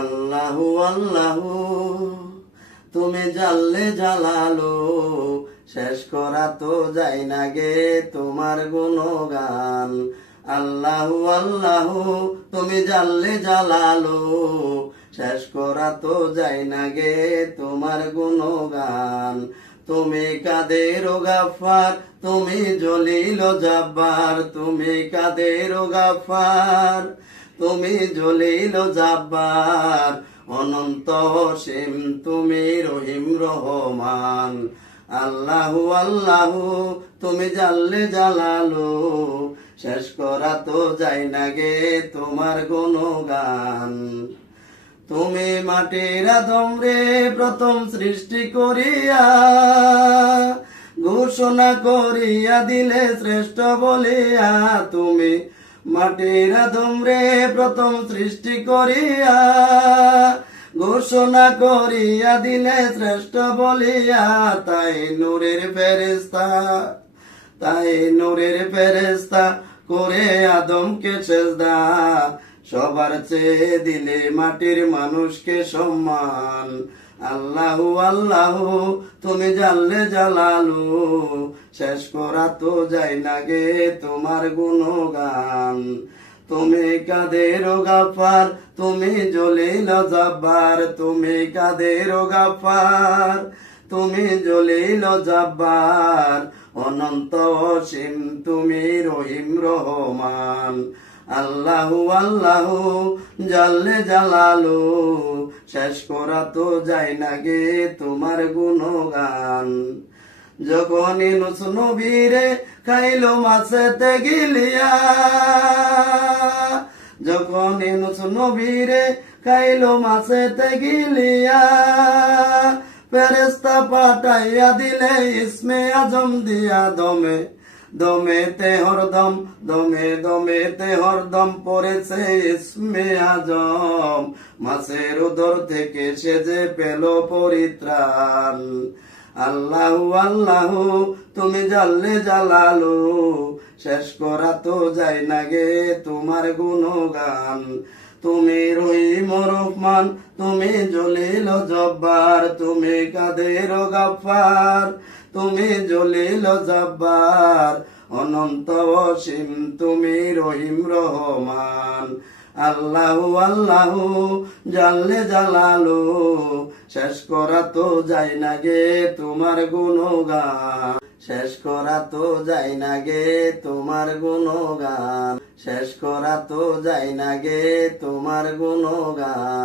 আল্লাহু আল্লাহু তুমি জানলে জালালো, শেষ করা তো যায় না গে তোমার গুণগান। আল্লাহু আল্লাহু তুমি জানলে জালালো, শেষ করা তো যায় না গে তোমার গুণগান। তুমি কাদের গাফার, তুমি জলিল জাব্বার, তুমি কাদের গাফার, তুমি জলিল জাব্বার, অনন্ত অসীম তুমি রহিম রহমান। আল্লাহু আল্লাহু তুমি জানলে জালালো, শেষ করা তো যায় না গে তোমার গুণগান। তুমি মাটির আদম রে প্রথম সৃষ্টি করিয়া, ঘোষণা করিয়া দিলে শ্রেষ্ঠ বলিয়া। তুমি মাটির আদম রে প্রথম সৃষ্টি করিয়া, ঘোষণা করিয়া দিলে শ্রেষ্ঠ বলিয়া। তাই নূরের ফেরেশতা, তাই নূরের ফেরেশতা করে আদমকে সেজদা, সবার চেয়ে দিলে মাটির মানুষকে সম্মান। আল্লাহু আল্লাহু তুমি জানলে জালালু, শেষ করা তো যায় না গে তোমার গুণগান। তুমি কাদের গাফার, তুমি জলিল জাব্বার, তুমি কাদের গাফার, তুমি জলিল জাব্বার, অনন্ত অসীম তুমি রহিম রহমান। আল্লাহু আল্লাহু জানলে জালালো, শেষ করা তো যায় না গে তোমার গুণগান। যখন ইউনূস নবীরে খাইলো মাছেতে গিলিয়া, যখন ইউনূস নবীরে খাইলো মাছেতে গিলিয়া, ফেরেশতা পাঠাইয়া দিলে ইসমে আজম দিয়া। দমে দমেতে হরদম, দমে দমেতে হরদম পড়েছে ইসমে আজম। মাছের উদর থেকে সে যে পেল পরিত্রাণ। আল্লাহু আল্লাহু তুমি জানলে জালালো, শেষ করা তো যায় না গে তোমার গুণগান। তুমি রহিম রহমান, তুমি জলিল জব্বার, তুমি কাদের গাফার, তুমি জলিল জাব্বার, অনন্ত অসীম তুমি রহিম রহমান। আল্লাহু আল্লাহু জানলে জালালো, শেষ করা তো যায় না গে তোমার গুণগান। শেষ করা তো যায় না গে তোমার গুণগান, শেষ করা তো যায় না গে তোমার গুণগান।